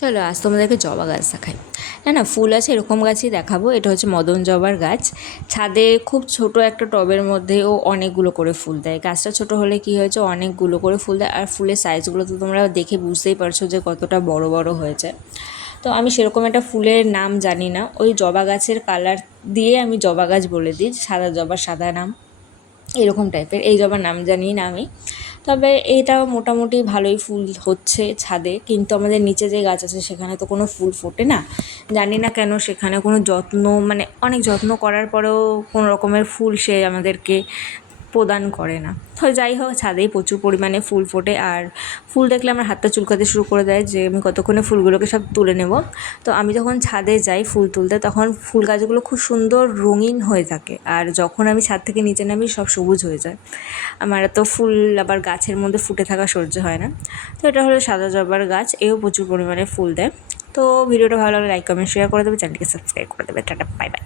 চলো আজ তোমাদেরকে জবা গাছ দেখাই। না না, ফুল আছে এরকম গাছই দেখাবো। এটা হচ্ছে মদন জবার গাছ। ছাদে খুব ছোট একটা টবের মধ্যে ও অনেকগুলো করে ফুল দেয়। গাছটা ছোট হলে কি হয়েছে, অনেকগুলো করে ফুল দেয়। আর ফুলের সাইজগুলো তো তোমরা দেখে বুঝতেই পারছো যে কতটা বড় বড় হয়েছে। তো আমি সেরকম একটা ফুলের নাম জানি না, ওই জবা গাছের কালার দিয়ে আমি জবা গাছ বলে দিই। সাদা জবা সাদা নাম, এরকম টাইপের। এই জবার নাম জানি না আমি। তবে এইটাও মোটামুটি ভালোই ফুল হচ্ছে ছাদে, কিন্তু আমাদের নিচে যে গাছ আছে সেখানে তো কোনো ফুল ফোটে না। জানি না কেন সেখানে কোনো যত্ন, মানে অনেক যত্ন করার পরেও কোনো রকমের ফুল সে আমাদেরকে প্রদান করে না। তো যাই হোক, ছাদেই প্রচুর পরিমাণে ফুল ফোটে। আর ফুল দেখলে আমার হাতটা চুলকাতে শুরু করে দেয় যে আমি কতক্ষণে ফুলগুলোকে সব তুলে নেব। তো আমি যখন ছাদে যাই ফুল তুলতে, তখন ফুল গাছগুলো খুব সুন্দর রঙিন হয়ে থাকে। আর যখন আমি ছাদ থেকে নিচে নামি সব সবুজ হয়ে যায়। আমার এত ফুল আবার গাছের মধ্যে ফুটে থাকা সহ্য হয় না। তো এটা হলো সাদা জবার গাছ, এও প্রচুর পরিমাণে ফুল দেয়। তো ভিডিওটা ভালো লাগলে লাইক কমেন্ট শেয়ার করে দেবে, চ্যানেলকে সাবস্ক্রাইব করে দেবে। Tata, bye bye.